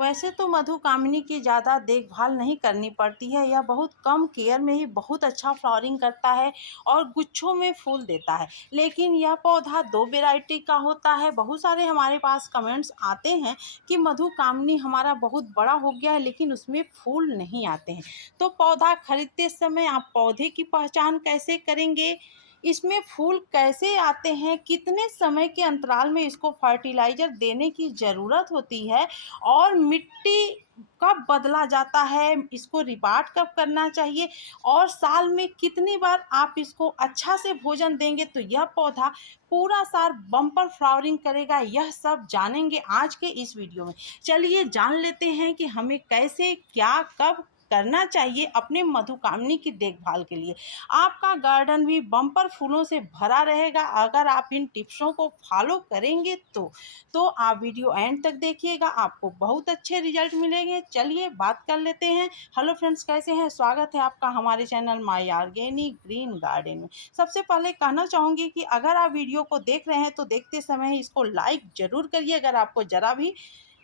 वैसे तो मधुकामिनी की ज़्यादा देखभाल नहीं करनी पड़ती है, यह बहुत कम केयर में ही बहुत अच्छा फ्लावरिंग करता है और गुच्छों में फूल देता है। लेकिन यह पौधा 2 वैरायटी का होता है। बहुत सारे हमारे पास कमेंट्स आते हैं कि मधुकामिनी हमारा बहुत बड़ा हो गया है लेकिन उसमें फूल नहीं आते हैं। तो पौधा खरीदते समय आप पौधे की पहचान कैसे करेंगे? इसमें फूल कैसे आते हैं? कितने समय के अंतराल में इसको फर्टिलाइज़र देने की ज़रूरत होती है? और मिट्टी कब बदला जाता है? इसको रिपार्ट कब करना चाहिए? और साल में कितनी बार आप इसको अच्छा से भोजन देंगे तो यह पौधा पूरा साल बम्पर फ्लावरिंग करेगा? यह सब जानेंगे आज के इस वीडियो में। चलिए जान लेते हैं कि हमें कैसे, क्या, कब करना चाहिए अपने मधुकामिनी की देखभाल के लिए। आपका गार्डन भी बम्पर फूलों से भरा रहेगा अगर आप इन टिप्सों को फॉलो करेंगे तो आप वीडियो एंड तक देखिएगा, आपको बहुत अच्छे रिजल्ट मिलेंगे। चलिए बात कर लेते हैं। हेलो फ्रेंड्स, कैसे हैं? स्वागत है आपका हमारे channel my organic green garden में। सबसे पहले कहना चाहूँगी कि अगर आप वीडियो को देख रहे हैं तो देखते समय इसको लाइक ज़रूर करिए अगर आपको ज़रा भी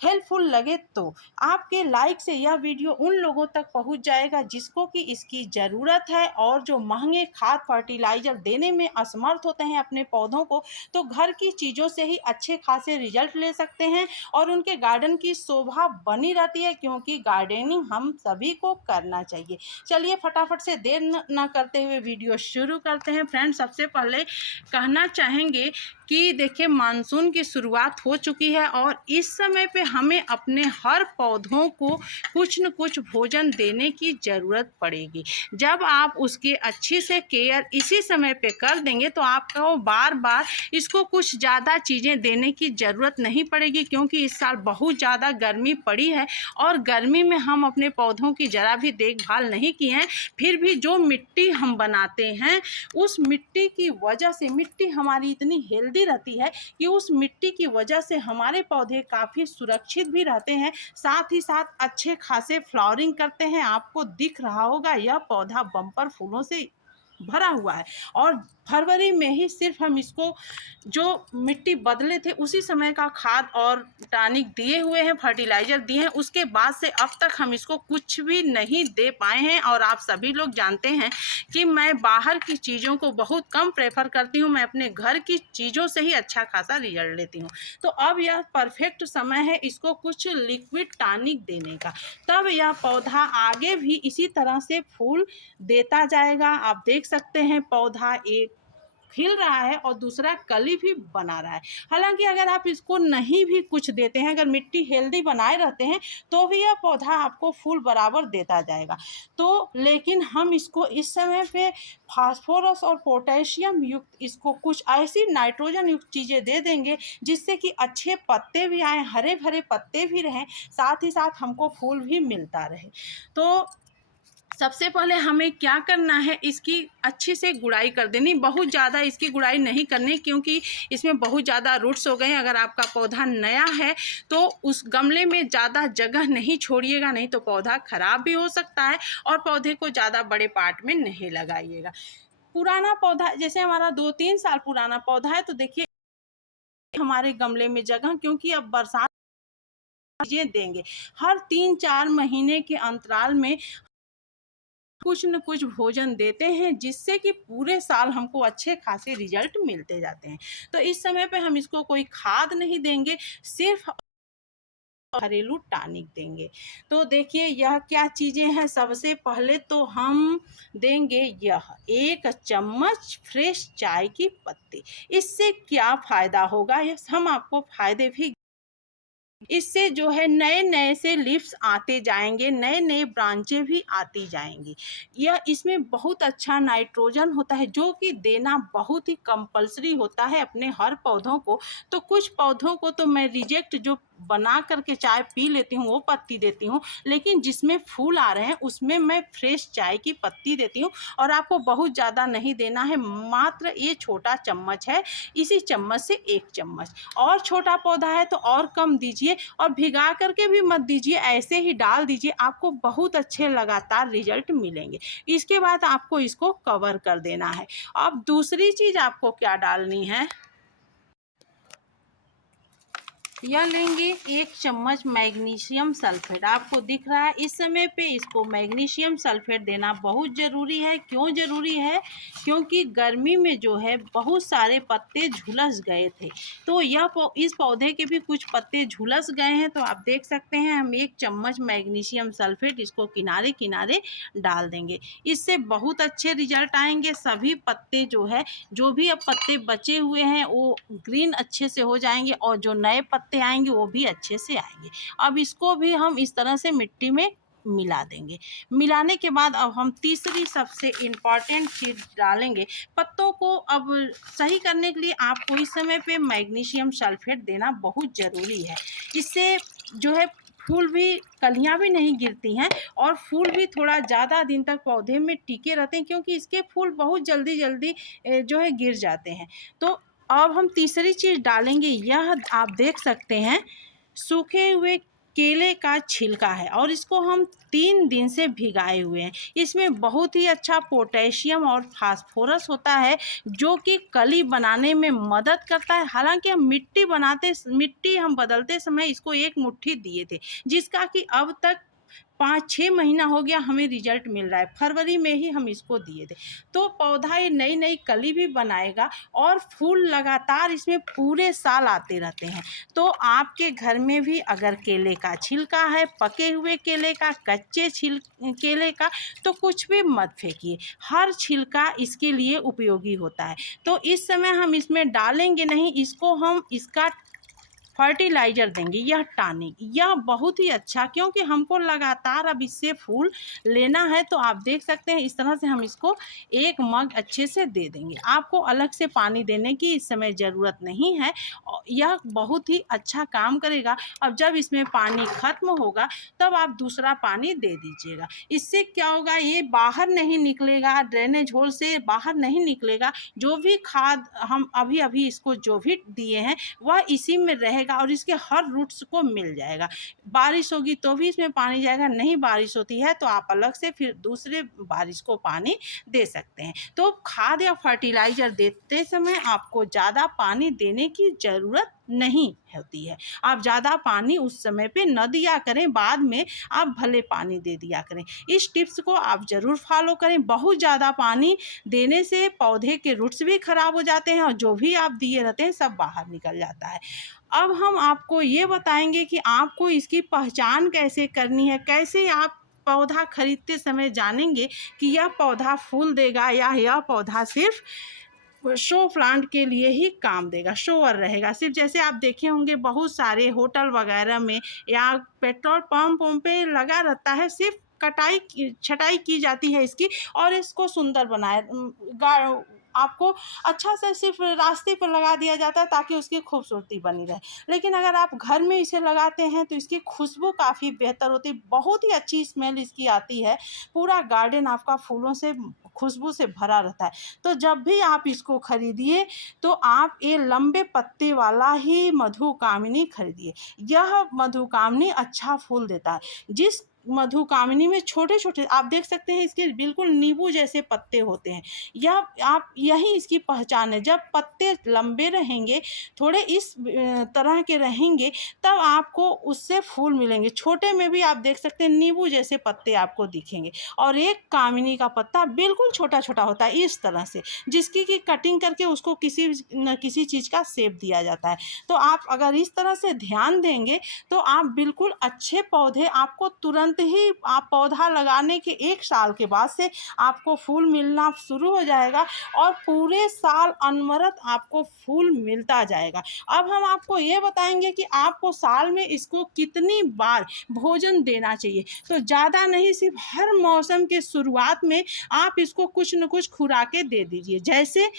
हेल्पफुल लगे तो। आपके लाइक से यह वीडियो उन लोगों तक पहुंच जाएगा जिसको कि इसकी ज़रूरत है और जो महंगे खाद फर्टिलाइज़र देने में असमर्थ होते हैं अपने पौधों को, तो घर की चीज़ों से ही अच्छे खासे रिजल्ट ले सकते हैं और उनके गार्डन की शोभा बनी रहती है, क्योंकि गार्डनिंग हम सभी को करना चाहिए। चलिए फटाफट से देर न करते हुए वीडियो शुरू करते हैं। फ्रेंड्स, सबसे पहले कहना चाहेंगे कि देखिए मानसून की शुरुआत हो चुकी है और इस समय पे हमें अपने हर पौधों को कुछ न कुछ भोजन देने की ज़रूरत पड़ेगी। जब आप उसकी अच्छी से केयर इसी समय पे कर देंगे तो आपको बार बार इसको कुछ ज़्यादा चीज़ें देने की ज़रूरत नहीं पड़ेगी, क्योंकि इस साल बहुत ज़्यादा गर्मी पड़ी है और गर्मी में हम अपने पौधों की ज़रा भी देखभाल नहीं की हैं। फिर भी जो मिट्टी हम बनाते हैं उस मिट्टी की वजह से, मिट्टी हमारी इतनी हेल्दी रहती है कि उस मिट्टी की वजह से हमारे पौधे काफ़ी सुरक्षित भी रहते हैं, साथ ही साथ अच्छे खासे फ्लावरिंग करते हैं। आपको दिख रहा होगा यह पौधा बम्पर फूलों से भरा हुआ है और फरवरी में ही सिर्फ हम इसको जो मिट्टी बदले थे उसी समय का खाद और टॉनिक दिए हुए हैं, फर्टिलाइज़र दिए हैं। उसके बाद से अब तक हम इसको कुछ भी नहीं दे पाए हैं और आप सभी लोग जानते हैं कि मैं बाहर की चीज़ों को बहुत कम प्रेफर करती हूँ। मैं अपने घर की चीज़ों से ही अच्छा खासा रिजल्ट लेती हूँ। तो अब यह परफेक्ट समय है इसको कुछ लिक्विड टॉनिक देने का, तब यह पौधा आगे भी इसी तरह से फूल देता जाएगा। आप देख सकते हैं पौधा एक खिल रहा है और दूसरा कली भी बना रहा है। हालांकि अगर आप इसको नहीं भी कुछ देते हैं, अगर मिट्टी हेल्दी बनाए रहते हैं तो भी यह पौधा आपको फूल बराबर देता जाएगा। तो लेकिन हम इसको इस समय पे फास्फोरस और पोटेशियम युक्त इसको कुछ ऐसी नाइट्रोजन युक्त चीज़ें दे देंगे जिससे कि अच्छे पत्ते भी आएँ, हरे भरे पत्ते भी रहें, साथ ही साथ हमको फूल भी मिलता रहे। तो सबसे पहले हमें क्या करना है, इसकी अच्छी से गुड़ाई कर देनी। बहुत ज़्यादा इसकी गुड़ाई नहीं करनी क्योंकि इसमें बहुत ज़्यादा रूट्स हो गए हैं। अगर आपका पौधा नया है तो उस गमले में ज़्यादा जगह नहीं छोड़िएगा, नहीं तो पौधा ख़राब भी हो सकता है। और पौधे को ज़्यादा बड़े पार्ट में नहीं लगाइएगा। पुराना पौधा जैसे हमारा 2-3 साल पुराना पौधा है तो देखिए हमारे गमले में जगह, क्योंकि अब बरसात चीज़ें देंगे हर 3-4 महीने के अंतराल में कुछ न कुछ भोजन देते हैं जिससे कि पूरे साल हमको अच्छे खासे रिजल्ट मिलते जाते हैं। तो इस समय पे हम इसको कोई खाद नहीं देंगे, सिर्फ घरेलू टॉनिक देंगे। तो देखिए यह क्या चीज़ें हैं। सबसे पहले तो हम देंगे यह 1 चम्मच फ्रेश चाय की पत्ती। इससे क्या फ़ायदा होगा, ये हम आपको फ़ायदे भी, इससे जो है नए-नए से लीव्स आते जाएँगे, नए-नए ब्रांचें भी आती जाएँगी। यह इसमें बहुत अच्छा नाइट्रोजन होता है जो कि देना बहुत ही कंपल्सरी होता है अपने हर पौधों को। तो कुछ पौधों को तो मैं रिजेक्ट जो बना कर के चाय पी लेती हूँ वो पत्ती देती हूँ, लेकिन जिसमें फूल आ रहे हैं उसमें मैं फ्रेश चाय की पत्ती देती हूँ। और आपको बहुत ज़्यादा नहीं देना है, मात्र ये छोटा चम्मच है, इसी चम्मच से 1 चम्मच। और छोटा पौधा है तो और कम दीजिए और भिगा करके भी मत दीजिए, ऐसे ही डाल दीजिए, आपको बहुत अच्छे लगातार रिजल्ट मिलेंगे। इसके बाद आपको इसको कवर कर देना है। अब दूसरी चीज़ आपको क्या डालनी है, यह लेंगे 1 चम्मच मैग्नीशियम सल्फेट। आपको दिख रहा है इस समय पे इसको मैग्नीशियम सल्फेट देना बहुत ज़रूरी है। क्यों ज़रूरी है? क्योंकि गर्मी में जो है बहुत सारे पत्ते झुलस गए थे, तो इस पौधे के भी कुछ पत्ते झुलस गए हैं। तो आप देख सकते हैं हम 1 चम्मच मैग्नीशियम सल्फेट इसको किनारे-किनारे डाल देंगे। इससे बहुत अच्छे रिज़ल्ट आएँगे। सभी पत्ते जो भी अब पत्ते बचे हुए हैं वो ग्रीन अच्छे से हो जाएँगे और जो नए पत्ते आएँगे वो भी अच्छे से आएँगे। अब इसको भी हम इस तरह से मिट्टी में मिला देंगे। मिलाने के बाद अब हम तीसरी सबसे इम्पॉर्टेंट चीज़ डालेंगे। पत्तों को अब सही करने के लिए आपको इस समय पे मैग्नीशियम सल्फेट देना बहुत ज़रूरी है। इससे जो है फूल भी कलियाँ भी नहीं गिरती हैं और फूल भी थोड़ा ज़्यादा दिन तक पौधे में टिके रहते हैं, क्योंकि इसके फूल बहुत जल्दी-जल्दी जो है गिर जाते हैं। तो अब हम तीसरी चीज़ डालेंगे, यह आप देख सकते हैं सूखे हुए केले का छिलका है और इसको हम 3 दिन से भिगाए हुए हैं। इसमें बहुत ही अच्छा पोटेशियम और फास्फोरस होता है जो कि कली बनाने में मदद करता है। हालाँकि हम मिट्टी हम बदलते समय इसको 1 मुट्ठी दिए थे, जिसका कि अब तक 5-6 महीना हो गया हमें रिजल्ट मिल रहा है। फरवरी में ही हम इसको दिए थे। तो पौधा ये नई-नई कली भी बनाएगा और फूल लगातार इसमें पूरे साल आते रहते हैं। तो आपके घर में भी अगर केले का छिलका है, पके हुए केले का, कच्चे केले का, तो कुछ भी मत फेंकिए। हर छिलका इसके लिए उपयोगी होता है। तो इस समय हम इसमें डालेंगे नहीं, इसको हम इसका फर्टिलाइज़र देंगे, यह टॉनिक, यह बहुत ही अच्छा, क्योंकि हमको लगातार अब इससे फूल लेना है। तो आप देख सकते हैं इस तरह से हम इसको 1 मग अच्छे से दे देंगे। आपको अलग से पानी देने की इस समय ज़रूरत नहीं है। यह बहुत ही अच्छा काम करेगा। अब जब इसमें पानी ख़त्म होगा तब आप दूसरा पानी दे दीजिएगा। इससे क्या होगा, ये बाहर नहीं निकलेगा, ड्रेनेज होल से बाहर नहीं निकलेगा। जो भी खाद हम अभी-अभी इसको जो भी दिए हैं वह इसी में रहेगा और इसके हर रूट्स को मिल जाएगा। बारिश होगी तो भी इसमें पानी जाएगा, नहीं बारिश होती है तो आप अलग से फिर दूसरे बारिश को पानी दे सकते हैं। तो खाद या फर्टिलाइज़र देते समय आपको ज़्यादा पानी देने की ज़रूरत नहीं होती है। आप ज़्यादा पानी उस समय पे न दिया करें, बाद में आप भले पानी दे दिया करें। इस टिप्स को आप ज़रूर फ़ॉलो करें। बहुत ज़्यादा पानी देने से पौधे के रूट्स भी ख़राब हो जाते हैं और जो भी आप दिए रहते हैं सब बाहर निकल जाता है। अब हम आपको ये बताएँगे कि आपको इसकी पहचान कैसे करनी है, कैसे आप पौधा खरीदते समय जानेंगे कि यह पौधा फूल देगा या यह पौधा सिर्फ़ शो प्लांट के लिए ही काम देगा, शोअर रहेगा। सिर्फ़ जैसे आप देखे होंगे बहुत सारे होटल वगैरह में या पेट्रोल पंप पे लगा रहता है, सिर्फ़ छटाई की जाती है इसकी और इसको सुंदर बनाए गा आपको अच्छा सा सिर्फ़ रास्ते पर लगा दिया जाता है ताकि उसकी खूबसूरती बनी रहे। लेकिन अगर आप घर में इसे लगाते हैं तो इसकी खुशबू काफ़ी बेहतर होती है, बहुत ही अच्छी स्मेल इसकी आती है। पूरा गार्डन आपका फूलों से, खुशबू से भरा रहता है। तो जब भी आप इसको खरीदिए तो आप ये लंबे पत्ते वाला ही मधुकामिनी खरीदिए। यह मधुकामिनी अच्छा फूल देता है। जिस मधुकामिनी में छोटे-छोटे आप देख सकते हैं इसके बिल्कुल नींबू जैसे पत्ते होते हैं। यही इसकी पहचान है। जब पत्ते लंबे रहेंगे, थोड़े इस तरह के रहेंगे, तब आपको उससे फूल मिलेंगे। छोटे में भी आप देख सकते हैं नींबू जैसे पत्ते आपको दिखेंगे और एक कामिनी का पत्ता बिल्कुल छोटा-छोटा होता है इस तरह से, जिसकी कि कटिंग करके उसको किसी न किसी चीज़ का शेप दिया जाता है। तो आप अगर इस तरह से ध्यान देंगे तो आप बिल्कुल अच्छे पौधे आपको तुरंत ही, आप पौधा लगाने के 1 साल के बाद से आपको फूल मिलना शुरू हो जाएगा और पूरे साल अनवरत आपको फूल मिलता जाएगा। अब हम आपको ये बताएँगे कि आपको साल में इसको कितनी बार भोजन देना चाहिए। तो ज़्यादा नहीं, सिर्फ़ हर मौसम के शुरुआत में आप इसको कुछ न कुछ खुराकें दे दीजिए। जैसे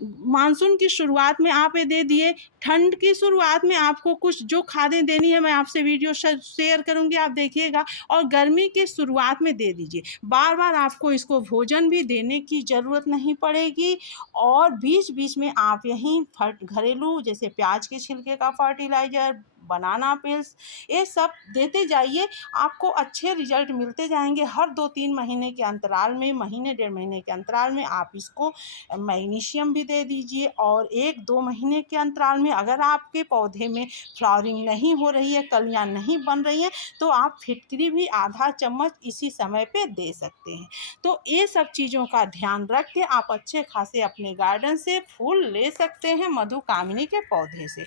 मानसून की शुरुआत में आप ये दे दिए, ठंड की शुरुआत में आपको कुछ जो खादें देनी है मैं आपसे वीडियो शेयर करूँगी, आप देखिएगा, और गर्मी की शुरुआत में दे दीजिए। बार-बार आपको इसको भोजन भी देने की ज़रूरत नहीं पड़ेगी और बीच-बीच में आप यहीं घरेलू जैसे प्याज के छिलके का फर्टिलाइज़र, बनाना पिल्स, ये सब देते जाइए, आपको अच्छे रिजल्ट मिलते जाएंगे। हर 2-3 महीने के अंतराल में, महीने 1.5 महीने के अंतराल में आप इसको मैग्नीशियम भी दे दीजिए। और 1-2 महीने के अंतराल में अगर आपके पौधे में फ्लावरिंग नहीं हो रही है, कलियां नहीं बन रही हैं, तो आप फिटकरी भी आधा चम्मच इसी समय पे दे सकते हैं। तो ये सब चीज़ों का ध्यान रख के आप अच्छे खासे अपने गार्डन से फूल ले सकते हैं मधुकामिनी के पौधे से।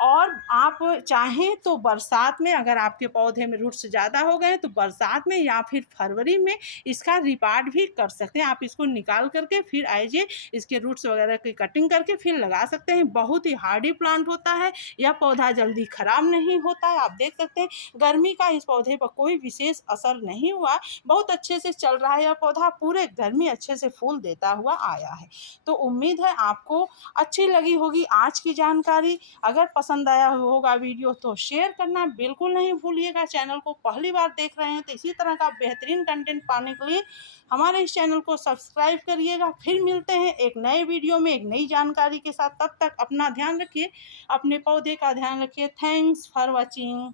और आप चाहें तो बरसात में, अगर आपके पौधे में रूट्स ज़्यादा हो गए तो बरसात में या फिर फरवरी में इसका रिपार्ट भी कर सकते हैं। आप इसको निकाल करके फिर एज ए इसके रूट्स वगैरह की कटिंग करके फिर लगा सकते हैं। बहुत ही हार्डी प्लांट होता है, यह पौधा जल्दी ख़राब नहीं होता है। आप देख सकते हैं गर्मी का इस पौधे पर कोई विशेष असर नहीं हुआ, बहुत अच्छे से चल रहा है। यह पौधा पूरे गर्मी अच्छे से फूल देता हुआ आया है। तो उम्मीद है आपको अच्छी लगी होगी आज की जानकारी। अगर पसंद आया होगा वीडियो तो शेयर करना बिल्कुल नहीं भूलिएगा। चैनल को पहली बार देख रहे हैं तो इसी तरह का बेहतरीन कंटेंट पाने के लिए हमारे इस चैनल को सब्सक्राइब करिएगा। फिर मिलते हैं एक नए वीडियो में एक नई जानकारी के साथ। तब तक अपना ध्यान रखिए, अपने पौधे का ध्यान रखिए। Thanks for watching.